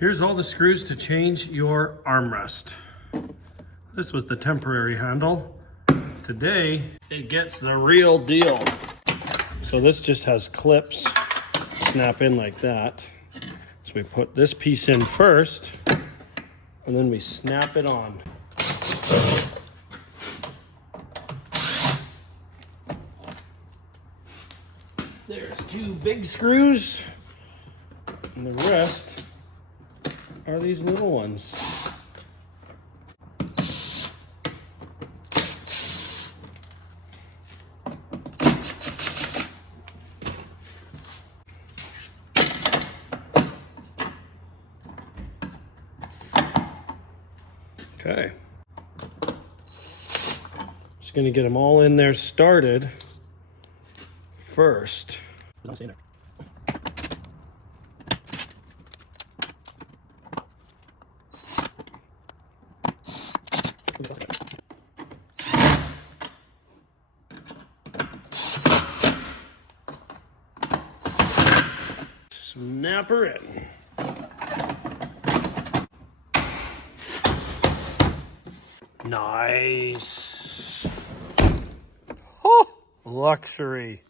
Here's all the screws to change your armrest. This was the temporary handle. Today, it gets the real deal. So this just has clips, snap in like that. So we put this piece in first, and then we snap it on. There's 2 big screws, and the rest are these little ones. Okay. Just gonna get them all in there started first. Snap her in. Nice. Oh, luxury.